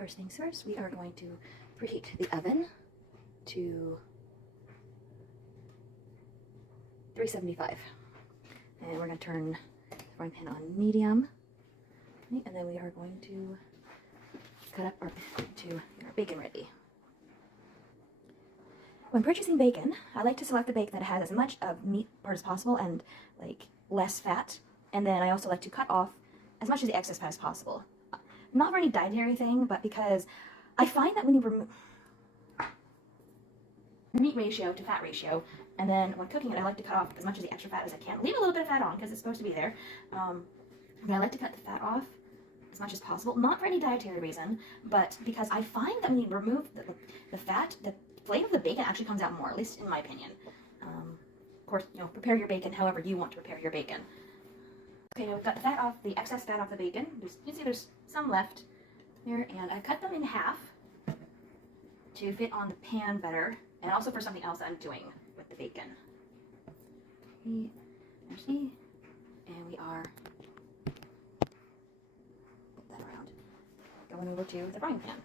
First things first, we are going to preheat the oven to 375. And we're going to turn the frying pan on medium. Okay, and then we are going to cut up our bacon ready. When purchasing bacon, I like to select the bacon that has as much of meat part as possible and like less fat. And then I also like to cut off as much of the excess fat as possible. Not for any dietary thing, but because I find that when you remove meat ratio to fat ratio, and then when cooking it, I like to cut off as much of the extra fat as I can. Leave a little bit of fat on because it's supposed to be there. But I like to cut the fat off as much as possible, not for any dietary reason, but because I find that when you remove the fat, the flavor of the bacon actually comes out more, at least in my opinion. Of course, prepare your bacon however you want to prepare your bacon. Okay, now we've got the fat off, the excess fat off the bacon. You can see there's some left here, and I cut them in half to fit on the pan better, and also for something else that I'm doing with the bacon. See, and we are put that around. Going over to the frying pan.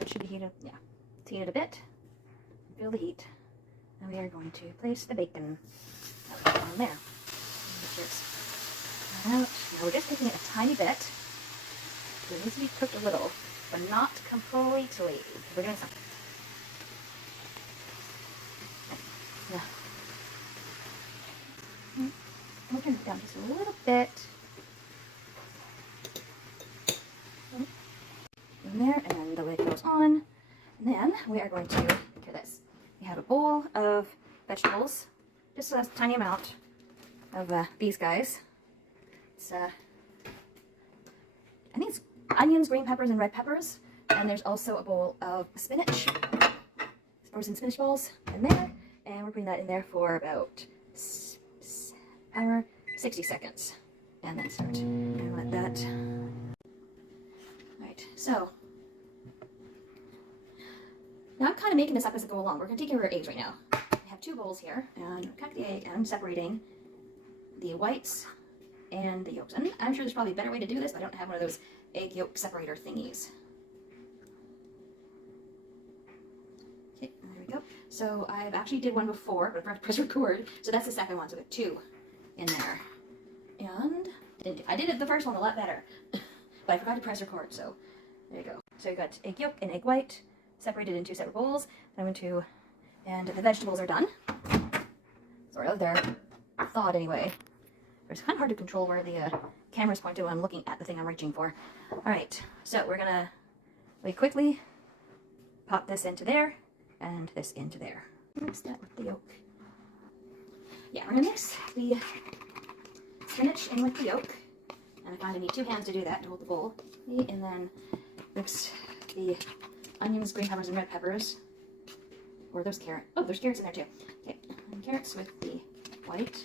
It should be heated, yeah. It's heated a bit. Feel the heat. And we are going to place the bacon on there. Out. Now we're just taking it a tiny bit. It needs to be cooked a little, but not completely. We're doing something. Yeah. We'll turn it down just a little bit. In there, and then the lid goes on. And then we are going to do this. We have a bowl of vegetables, just a tiny amount of these guys. It's I think it's onions, green peppers, and red peppers. And there's also a bowl of spinach, frozen spinach balls in there. And we're putting that in there for about 60 seconds. And then start. And let that. Alright, so now I'm kind of making this up as I go along. We're going to take care of our eggs right now. I have two bowls here, and I'm cutting the egg, and I'm separating the whites and the yolks. And I'm sure there's probably a better way to do this, but I don't have one of those egg yolk separator thingies. Okay, there we go. So I've actually did one before, but I forgot to press record. So that's the second one, so I've got two in there. And I did it the first one a lot better, but I forgot to press record, so there you go. So you've got egg yolk and egg white separated in two separate bowls. I'm going to, and the vegetables are done. Sort of, they're thawed anyway. It's kind of hard to control where the camera's pointed when I'm looking at the thing I'm reaching for. Alright, so we're going to really quickly pop this into there and this into there. Mix that with the yolk. Yeah, we're going to mix the spinach in with the yolk. And I find I need two hands to do that to hold the bowl. And then mix the onions, green peppers, and red peppers. Or those carrots. Oh, there's carrots in there too. Okay, and carrots with the white.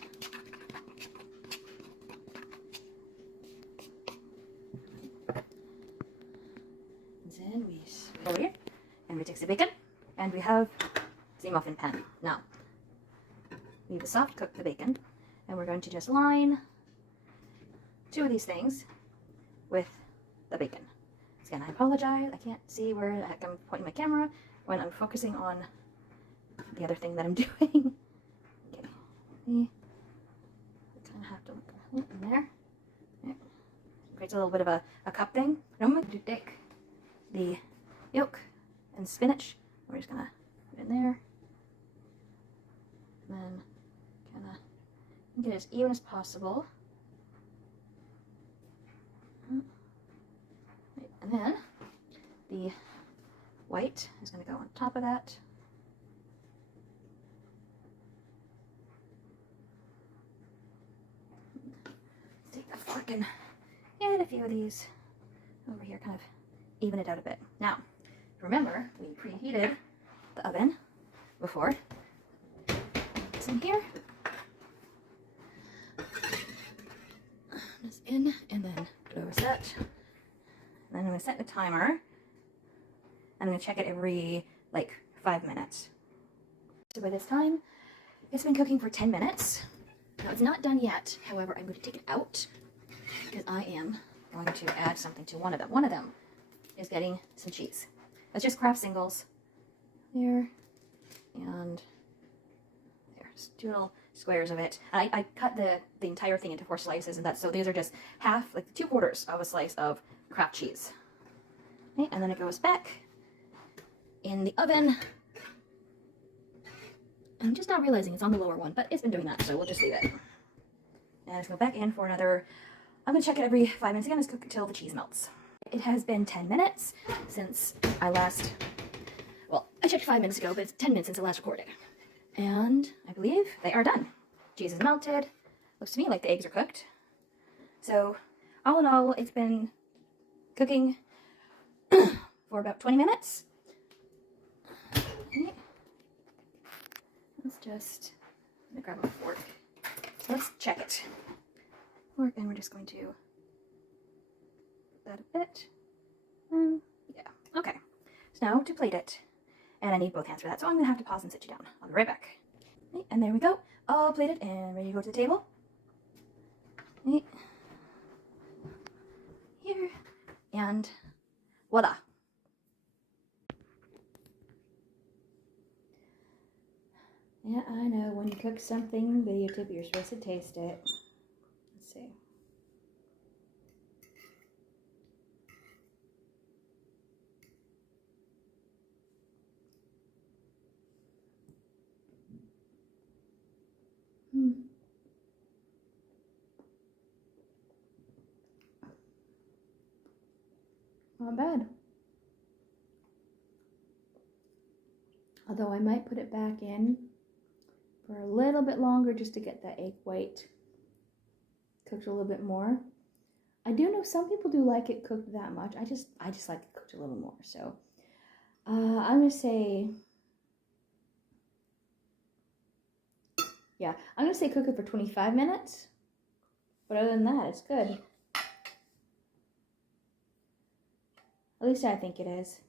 And then we switch over here, and we take the bacon, and we have the muffin pan. Now, we have soft cooked the bacon, and we're going to just line two of these things with the bacon. Again, I apologize. I can't see where the heck I'm pointing my camera when I'm focusing on the other thing that I'm doing. Okay, we kind of have to look in there. Yeah. Creates a little bit of a cup thing. I'm going to take the yolk and spinach. We're just gonna put it in there, and then kind of get it as even as possible. And then the white is going to go on top of that. Take the fork and a few of these over here, kind of even it out a bit. Now, remember, we preheated the oven before. It's in here. This in, and then close that. And then I'm going to set the timer. I'm going to check it every, like, 5 minutes. So by this time, it's been cooking for 10 minutes. Now, it's not done yet. However, I'm going to take it out because I am going to add something to one of them. One of them is getting some cheese. That's just Kraft Singles. There. And there. Just 2 little squares of it. I cut the entire thing into 4 slices, and that's so these are just half, like 2/4 of a slice of Kraft cheese. Okay, and then it goes back in the oven. I'm just not realizing it's on the lower one, but it's been doing that, so we'll just leave it. And it's go back in for another, I'm going to check it every 5 minutes again, just cook until the cheese melts. It has been 10 minutes since I last, well, I checked 5 minutes ago, but it's 10 minutes since I last recorded. And I believe they are done. Cheese is melted. Looks to me like the eggs are cooked. So, all in all, it's been cooking for about 20 minutes. Okay. Let's just, I'm gonna grab a fork. So let's check it. Fork, and we're just going to put that a bit. Yeah, okay. So now to plate it. And I need both hands for that, so I'm gonna have to pause and sit you down. I'll be right back. Okay, and there we go. All plated and ready to go to the table. Okay. Here. And voila. Yeah, I know, when you cook something, video tip, you're supposed to taste it. Let's see. Not bad. Although I might put it back in for a little bit longer just to get that egg white cooked a little bit more. I do know some people do like it cooked that much. I just like it cooked a little more. So I'm gonna say, yeah, I'm gonna say cook it for 25 minutes. But other than that, it's good. At least I think it is.